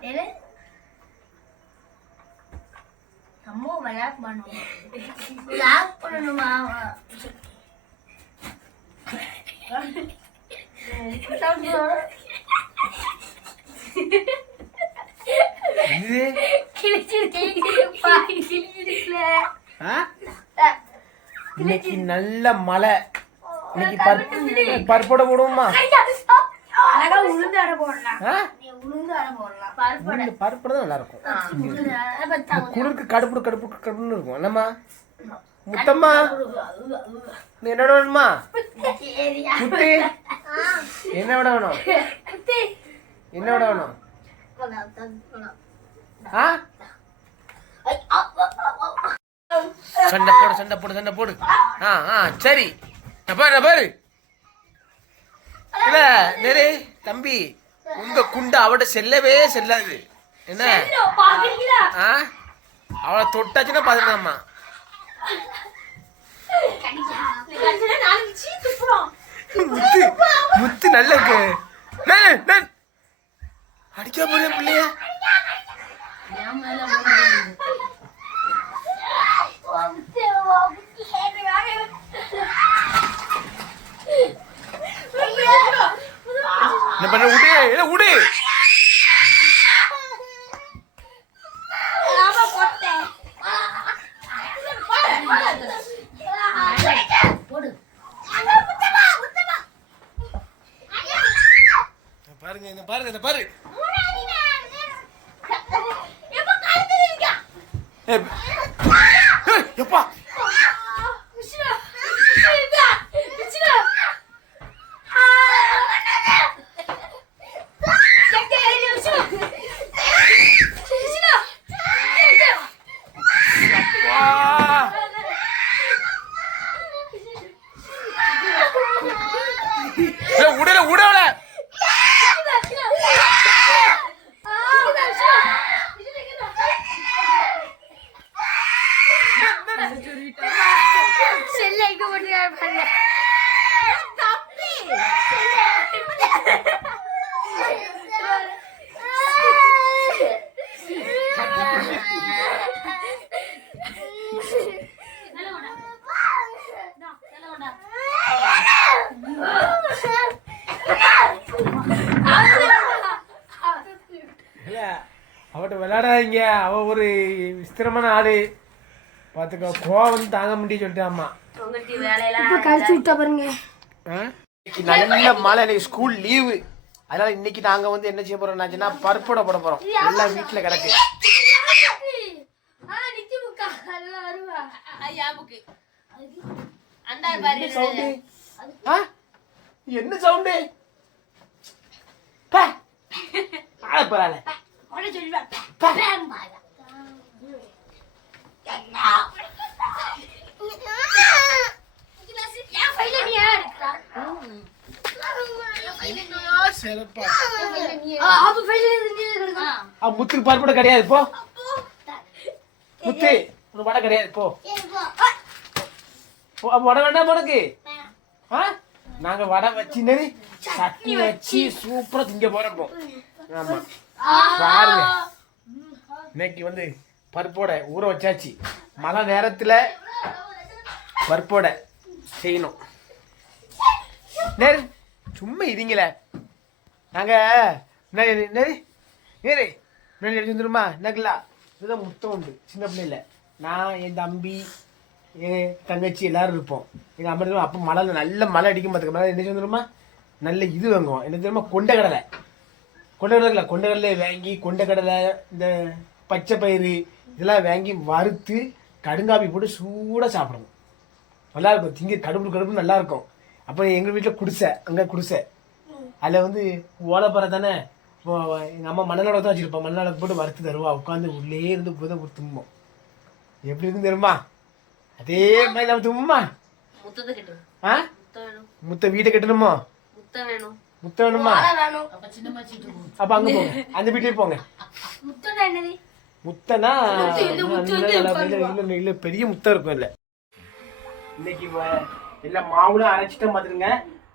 எது? அம்மா விளையாட் பண்ணுவோம். பண்ணணுமா? இன்னைக்கு நல்ல மழை. இன்னைக்கு பருப்போட போடுவோமா? அழகா உளுந்து அடை போடலாம். உளுந்து அடை போடலாம். பருப்பு பருப்பு தான் நல்லா இருக்கும். குளிருக்கு கடுப்பு கடுப்பு கடுப்புன்னு இருக்கும். என்னம்மா? முத்தம்மா? நீ என்னோட வேணுமா? சரியா? முத்து என்ன விட வேணும்? விட வேணும். ஆ. சண்டை போடு சண்டை போடு சண்டை போடு. ஆ ஆ சரி. பாரு பாரு. இல்ல நேரே தம்பி உங்க குண்டு அவட செல்லவே செல்லாது. என்ன? அவளை தொட்டாச்சுன்னா பாத்துக்கலாமா. முத்து முத்து நல்ல கு- நான், நான். அடிக்க போறேன் பிள்ளைய வா, முத்து, வா, முத்து, ஏறி வாங்க. ஐயோ. என்ன பண்ண விடு இல்ல விடு ஆமா, போட்டேன். போடு. அங்க முத்தமா, முத்தமா. ஐயா. பாருங்க இந்த பாருங்க இந்த பாரு எப்ப கழுத்துல இருக்கா? ஏய், ஏய், எப்பா விஷ்ணு, விஷ்ணு இருக்கா? விஷ்ணு. ஆ, எங்க ஏறி விஷ்ணு? விஷ்ணு. வா. ஏய், விடல விடல செல்ல எங்க போட்டுருக்காரு பாருங்க. தம்பி. இல்ல விளையாடாதீங்க அவ ஒரு விஸ்திரமான ஆளு. பாத்துக்கோ கோவம் வந்து தாங்க முடியும் சொல்லிட்டாமா கழிச்சு விட்டா பாருங்க. நல்ல மழை இன்னைக்கு ஸ்கூல் லீவு அதனால இன்னைக்கு நாங்க வந்து என்ன செய்ய போறோம்னாச்சுன்னா பருப்போட போட போறோம். எல்லாம் வீட்டுல கிடக்கு. என்ன சவுண்டு ஆ? சிறப்பா ஆ, முத்துக்கு பருப்போட கிடையாது போ முத்து உனக்கு வடை கிடையாது போ போ, அப்ப வடை வேண்டாம் உனக்கு ஆ நாங்க வடை வச்சு சட்னி வச்சு சூப்பரா திங்க போறோம் ஆமா பாருங்க. இன்னைக்கு வந்து பருப்போட ஊற வச்சாச்சு. மழை நேரத்தில் பருப்போட செய்யணும். நேரு சும்மா இருங்களே நாங்கள் நேரு? நேரு நேரு எடுத்து வந்துருமா? என்னங்களா இதுதான் முத்தம் உண்டு. சின்ன பிள்ளையில். நான் என் தம்பி என் தங்கச்சி எல்லாரும் இருப்போம். எங்கள் அம்மா அப்போ மழை நல்ல மழை அடிக்கும் பார்த்துக்க மழை என்ன வந்துருமா? நல்ல இது வாங்குவோம். என்ன தெரியுமா? கொண்டக்கடலை. கொண்டக்கடலை கொண்டக்கடலை வாங்கி கொண்டக்கடலை இந்த பச்சை பயிறு இதெல்லாம் வாங்கி வறுத்து கடுங்காப்பி போட்டு சூடாக சாப்பிடணும். நல்லா இருக்கும். திங்க கடுப்பு கடுப்பு நல்லா இருக்கும். அப்போ எங்கள் வீட்டில் குடிசை அங்கே குடிசை. அதில் வந்து ஓலைப்பறை தானே? எங்கள் அம்மா மண்ணாள தான் வச்சுருப்போம் மண்ணாள போட்டு வறுத்து தருவா. உட்காந்து உள்ளே இருந்து போய் தான் தும்போம் எப்படி இருந்து தெரியுமா? அதே மாதிரி நம்ம தும்மா ஆ? முத்த வீட்டை கட்டணுமோ? முத்த வேணும். முத்த வேணுமா வேணும் அப்ப அங்க போங்க அந்த வீட்டுலயே போங்க முத்தனா இந்த முத்து வந்து இல்ல, பெரிய முத்தம் இருக்கும் இல்ல இன்னைக்கு வ- எல்லா மாவுலாம் அரைச்சிட்டோம் பாத்துருங்க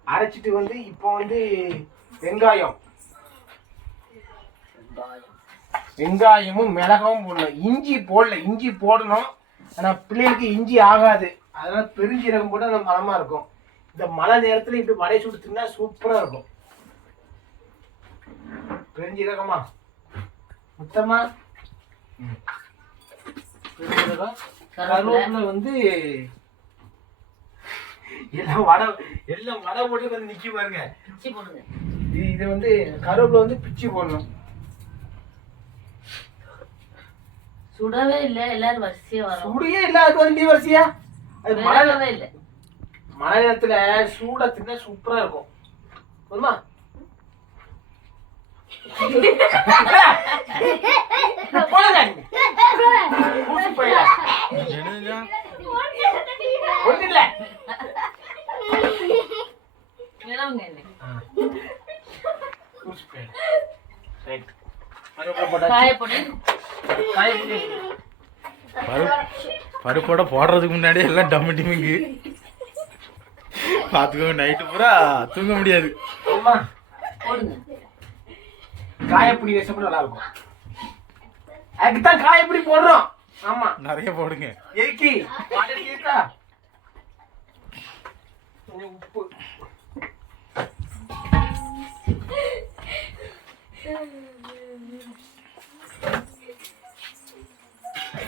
அரைச்சிட்டு வந்து இப்போ வந்து வெங்காயம் வெங்காயமும் மிளகாவும் போடணும் இஞ்சி போடல இஞ்சி போடணும் ஆனா பிள்ளைகளுக்கு இஞ்சி ஆகாது அதனால பெருஞ்சீரகம் போட்டு அந்த மனமா இருக்கும் இந்த மழை நேரத்துல இப்படி வடை சுட்டு தின்னா சூப்பரா இருக்கும் பெருஞ்சீரகமா மொத்தமா. பெருஞ்சீரகம் கருவேப்பிலை. வந்து எல்லாம் வடை எல்லாம் வடை போட்டு வந்து நிக்கி பாருங்க. பிச்சி போடுங்க. இது இது வந்து கருவேப்பிலை வந்து பிச்சு போடணும். சுடவே இல்ல எல்லாரும் வரிசையா வரும். சூடியே இல்லாத வந்து வரிசையா? அது மழை இல்ல. மழை நேரத்துல சூடா தின்னா சூப்பரா இருக்கும். போதுமா பருப்போட போடுறதுக்கு முன்னாடி எல்லாம் டம்மு டிமிங்கு பாத்துக்கோங்க நைட்டு பூரா தூங்க முடியாது. காயப்பொடி ரசம் நல்லா இருக்கும் அதுக்குதான் காயப்பொடி போடுறோம். ஆமா. நிறைய போடுங்க. கொஞ்சம் உப்பு.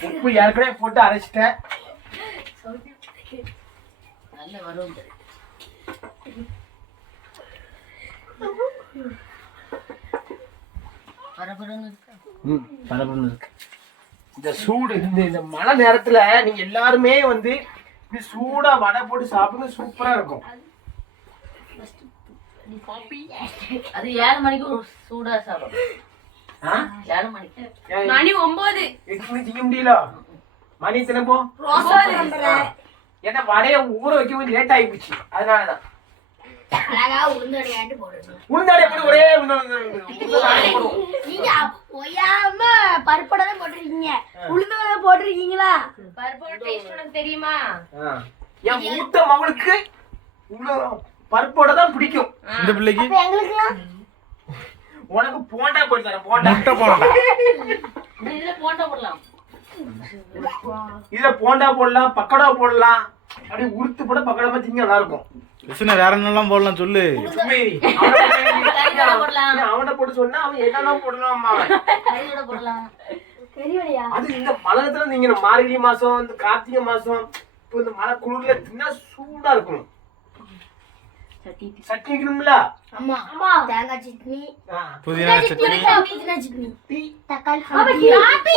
உப்பு ஏற்கனவே போட்டு அரைச்சிட்டேன். நல்ல வரும். ம் பரபரன்னு இருக்கு. இந்த சூடு இந்த இந்த மழை நேரத்துல நீங்க எல்லாருமே வந்து இப்படி சூடா வடை போட்டு சாப்பிடுங்க சூப்பரா இருக்கும். அது ஏழு மணிக்கு சூடா சாப்பிடும் ஆ? ஏழு மணிக்கு மணி ஒன்பது எட்டு மணி திங்க முடியல மணி தினப்போ ஏன்னா வடைய ஊற வைக்க லேட் ஆகி போச்சு. அதனாலதான். அழகா உளுந்தடையாண்டு போடணும் உளுந்தாடி எப்படி ஒரே உளுந்தாடி. நீங்க ஒய்யாம பருப்படை தான் போட்டிருக்கீங்க. உளுந்தவரை போட்டிருக்கீங்களா? பருப்போட டேஸ்ட் உனக்கு தெரியுமா. என் மூத்த மகளுக்கு பருப்போட தான் பிடிக்கும். இந்த பிள்ளைக்கு? உனக்கு போண்டா போட்டு தரேன் போண்டா. முட்டை போடலாம். இந்த இதுல போண்டா போடலாம். இதுல போண்டா போடலாம் பக்கோடா போடலாம். அப்படியே உருத்து போட பக்கோடா திங்க நல்லா இருக்கும் கிருஷ்ண வேற என்னெல்லாம் போடலாம் சொல்லு. அவனை போட்டு- சொன்னா அவன் என்னெல்லாம் போடலாமா. அது இந்த மழை நேரத்துல நீங்க மார்கழி மாசம் இந்த கார்த்திகை மாசம் இப்போ இந்த மழை குளிர்ல தின்னா சூடா இருக்கணும். சட்னி வைக்கணும்ல? ஆமா. ஆமா. தேங்காய் சட்னி. ஆ. புதினா சட்னி புதினா சட்னி. டீ. தக்காளி காபி. காபி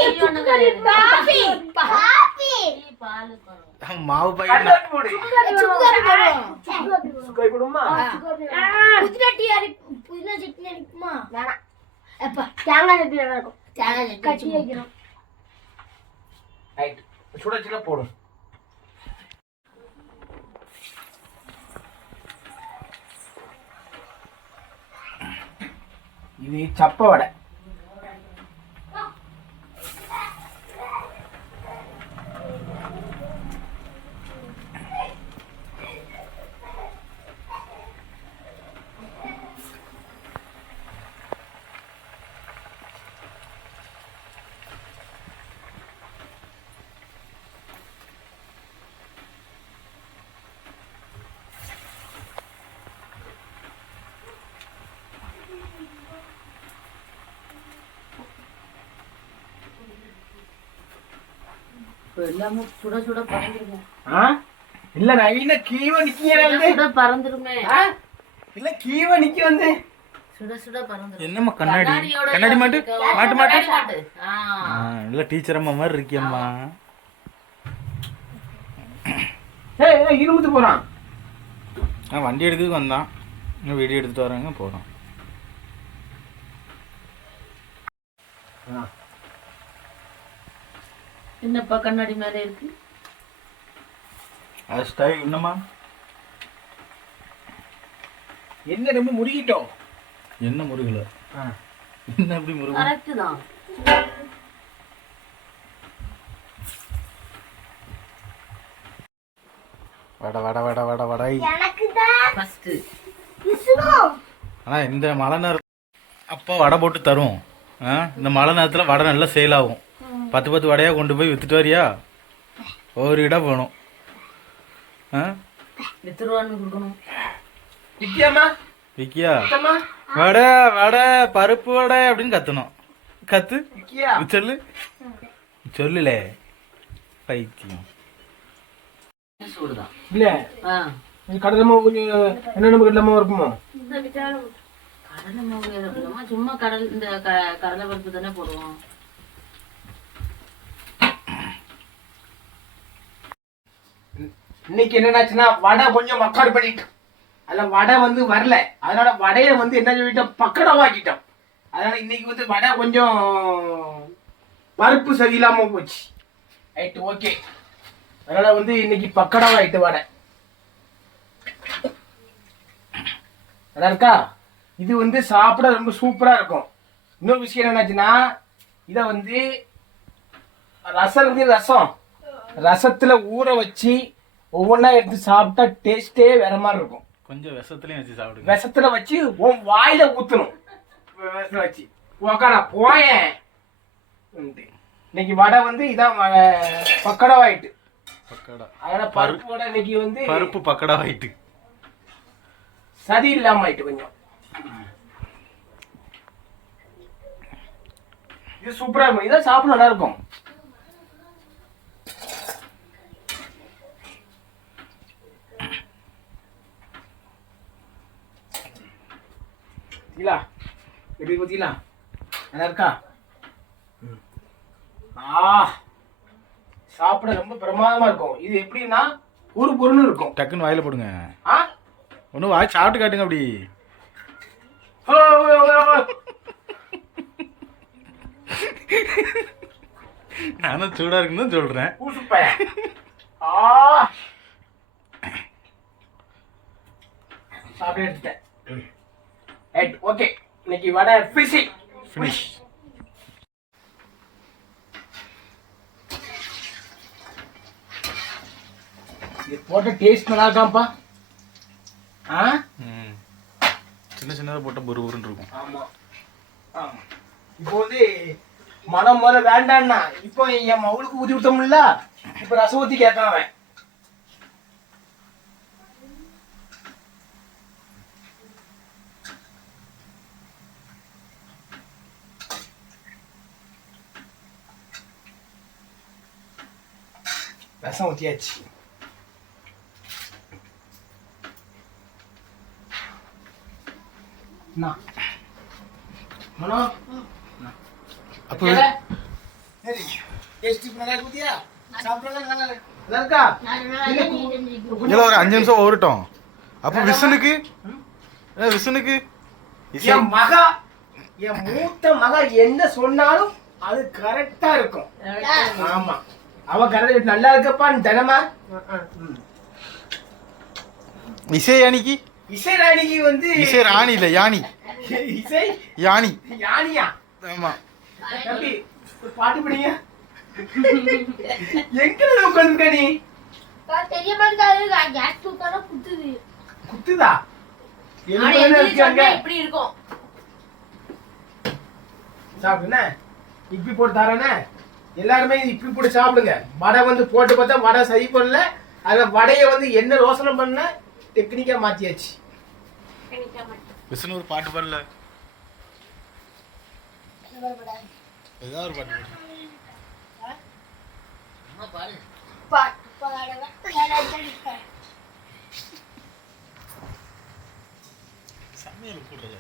சட்னி அரிக்குமா வேணாம் அப்ப தேங்காய் சட்னி நல்லா இருக்கும் தேங்காய் சட்னி கட்டி வைக்கிறோம் ரைட் சுடச்சில போடும் இது சப்ப வடை சுட சுட பறந்துருமே ஆ? இல்ல நவீன கீவ நிக்கிற சுட பறந்துருமே? இல்ல கீவ நிக்க வந்து. சுட சுட பறந்துரும். என்னம்மா கண்ணாடி? கண்ணாடி மாட்டு? மாட்டு மாட்டு? இல்ல டீச்சர் அம்மா மாதிரி இருக்கியம்மா. ஏய் இருமுத்து போறான். நான் வண்டி எடுக்கிறதுக்கு வந்தான். இன்னும் வீடியோ எடுத்துட்டு வராங்க போகிறோம் என்னப்பா கண்ணாடி மேல இருக்கு? அது ஸ்டைல் என்னம்மா என்ன ரொம்ப முறுகிட்டோம் என்ன முருகல. என்ன அப்படி முருகல் கரெக்ட் தான். வட வட வட வட வடை. எனக்கு தான் ஃபர்ஸ்ட் விசுனோ ஆனா இந்த மழை நேரம் அப்பா வடை போட்டு தரும் இந்த மழை நேரத்தில் வடை நல்லா சேல் ஆகும். பத்து பத்து வடையாக கொண்டு போய் வித்துட்டு வரியா? ஒரு இடம் போகணும் ஆ? எத்தனை ரூபான்னு கொடுக்கணும். விக்கியாமா விக்கியா? வடை வடை பருப்பு வடை அப்படின்னு கத்தணும். கத்து. சொல்லு. சொல்லுலே. பைத்தியம். இல்ல. ஆ. இது கடலமா கொஞ்சம் என்ன நம்ம கடலமா இருக்குமோ? கடலை மாவு அப்படின்னா சும்மா கடல் இந்த கடலை பருப்பு தானே போடுவோம். இன்னைக்கு என்னன்னாச்சுன்னா வடை கொஞ்சம் மக்காடு பண்ணிட்டோம். அதில் வடை வந்து வரல. அதனால வடையை வந்து என்ன சொல்லிட்டோம்? பக்கடமாக்கிட்டோம் அதனால இன்னைக்கு வந்து வடை கொஞ்சம் பருப்பு சரியில்லாமல் போச்சு. ரைட்டு ஓகே அதனால வந்து இன்னைக்கு பக்கடவாயிட்டு வடை. நல்லா இருக்கா? இது வந்து சாப்பிட ரொம்ப சூப்பராக இருக்கும். இன்னொரு விஷயம் என்னாச்சுன்னா இதை வந்து ரசம் இருக்கு ரசம். ரசத்தில் ஊற வச்சு ஒவ்வொன்றா எடுத்து சாப்பிட்டா டேஸ்டே வேற மாதிரி இருக்கும். கொஞ்சம் விஷத்துலையும் வச்சு சாப்பிடுங்க. விஷத்துல வச்சு உன் வாயில ஊத்தணும். விஷத்துல வச்சு. உக்காடா போயேன். இன்னைக்கு வடை வந்து இதான் வ- பக்கடவாயிட்டு. பக்கடா. அதனால பருப்பு வடை இன்னைக்கு வந்து பருப்பு பக்கடா ஆயிட்டு சதி இல்லாம ஆயிட்டு கொஞ்சம். இது சூப்பரா இருக்கும். இதான் சாப்பிட நல்லா இருக்கும். தீலா எப்படி பார்த்தீங்களா நல்லா இருக்கா ஆ சாப்பிட ரொம்ப பிரமாதமா இருக்கும். இது எப்படின்னா ஒரு பொருள் இருக்கும். டக்குன்னு வாயில போடுங்க. ஆ? ஒன்றும் வாய் சாப்பிட்டு காட்டுங்க அப்படி. நானும் சூடா இருக்குன்னு தான் சொல்றேன். சாப்பிட்டு எடுத்துட்டேன். ரைட் ஓகே இன்னைக்கு வடை ஃபிஷி ஃபினிஷ் இது போட்ட டேஸ்ட் நல்லா இருக்காப்பா ஆ? சின்ன சின்னதாக போட்டால் பொறு பொருன்னு இருக்கும். ஆமா. ஆமா. இப்போ வந்து மனம் முதல்ல வேண்டான்னா இப்போ என் மவுளுக்கு ஊதி விட்டோம்ல இப்போ ரசம் ஊத்தி கேட்கான் அவன். ரசம் ஊத்தியாச்சு என்ன மனோ அப்போ சரி டேஸ்ட் நல்லா இருக்குதியா சாப்பிடலாம் நல்லா இருக்கு. நல்லா இருக்கா இல்ல, ஒரு அஞ்சு நிமிஷம் ஓடட்டும் அப்போ விசனுக்கு ஏ விசனுக்கு என் மகா என் மூத்த மகா என்ன சொன்னாலும் அது கரெக்டா இருக்கும் ஆமா அவ கரெக்ட் நல்லா இருக்கப்பா தினமா? இசை யானிக்கு இசை ராணிக்கு வந்து இசை ராணி இல்லை யானி. இசை யானி. யானியா? ஆமா. தம்பி பாட்டு படிங்க. எங்க உட்காந்துருக்க நீ? குத்துது. இப்படி இருக்கும்? சாப்பிடுண்ணே இப்படி போட்டு தரேனே எல்லாருமே இப்படி போட்டு சாப்பிடுங்க. வடை வந்து போட்டு பார்த்தா வடை சரி பண்ணல. அதில் வடையை வந்து என்ன ரோசனை பண்ண டெக்னிக்கா மாத்தியாச்சு. விசனு ஒரு பாட்டு பாடல. ஏதாவது ஒரு பாட்டு பாடு. பாட்டு பாடுவேன் சமையல் போடுறது